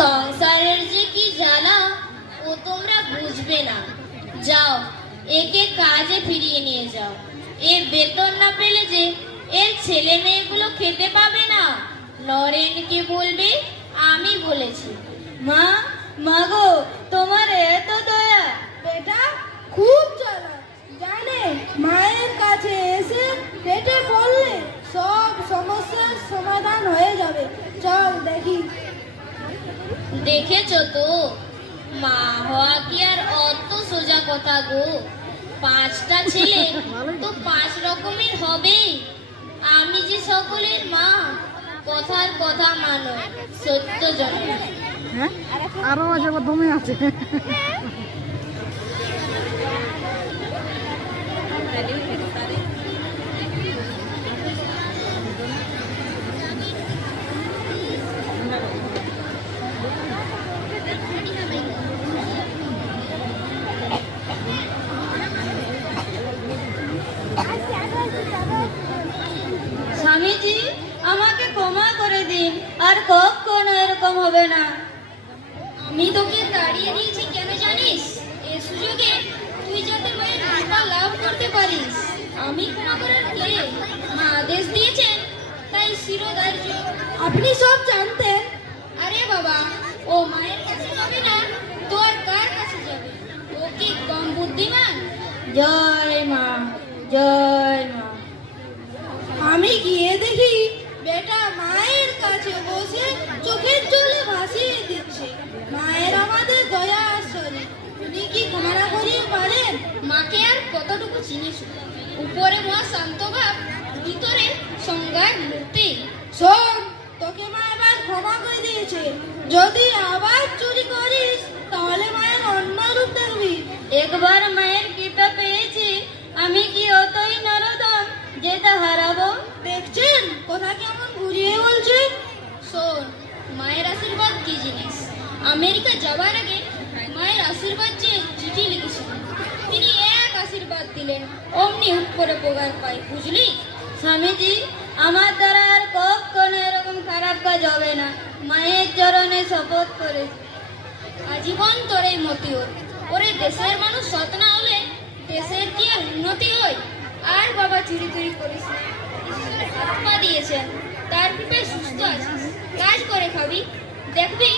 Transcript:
সংসারের যে কি জ্বালা ও তোমরা বুঝবে না। যাও, একে কাজে ফিরিয়ে নিয়ে যাও। এর বেতন না পেলে যে এর ছেলে মেয়েগুলো খেতে পাবে না। নরেনকে বলবে আমি বলেছি। মা, মাগো, তোমার এত দয়া। বেটা খুব চালাক, জানে মায়ের কাছে এসে পেটে পড়লে সব সমস্যার সমাধান হয়ে যাবে। চল দেখি। দেখেছ তো, মা হওয়া কি আর অত সোজা কথা গো। 5টা ছেলে তো 5 রকমের হবেই। আমি যে সকলের মা, কথার কথা মানো, সত্য জন্ম। হ্যাঁ, আরো আছে, দমে আছে। স্বামীজি, আমাকে ক্ষমা করে দিন, আর কখনো এরকম হবে না। আমি তোকে তাড়িয়ে দিয়েছি কেন জানিস? এ সুযোগে তুই যাতে মায়ের কৃপা লাভ করতে পারিস। আমি ক্ষমা করার কে? মা আদেশ দিয়েছেন, তাই শিরোধার্য। আপনি সব জানতেন? আরে বাবা, ও মায়ের কাছে যাবে না তোর কার কাছে যাবে? ও কি কম বুদ্ধিমান? জয় মা, জয় মা। আমি গিয়ে দেখি বেটা মায়ের কাছে বসে চোখের জলে ভাসিয়ে দিচ্ছে। মায়ের আমাদের দয়া আশ্রয়, উনি কি ক্ষমা না করিয়ে পারেন? মাকে আর কতটুকু চিনিস? উপরে মহা শান্ত ভাব, ভিতরে সংজ্ঞার মূর্তি। শোন, তোকে মা এবার ক্ষমা করে দিয়েছে। যদি আবার চুরি করিস তাহলে মায়ের অন্য রূপ দেখবি। একবার মায়ের কৃপা পেয়েছি, আমি কি অতই নরদম যেটা হারাবো? দেখছেন কথা কেমন ঘুরিয়ে বলছে? শোন, মায়ের আশীর্বাদ কি জিনিস? আমেরিকা যাওয়ার আগে মায়ের আশীর্বাদ চেয়ে চিঠি লিখেছিলেন। তিনি এক আশীর্বাদ দিলেন, অমনি হুট করে পগার পাই, বুঝলি? স্বামীজি, আমার দ্বারা আর কখনো এরকম খারাপ কাজ হবে না। মায়ের চরণে শপথ করেছি। আজীবন তোর এই মতি হোক। ওরে দেশের মানুষ সৎ না হলে দেশের কি আর উন্নতি হয়? আর বাবা চুরি চুরি করিস না। ঈশ্বর আত্মা দিয়েছেন, তার কৃপায় সুস্থ আছিস। কাজ করে খাবি, দেখবি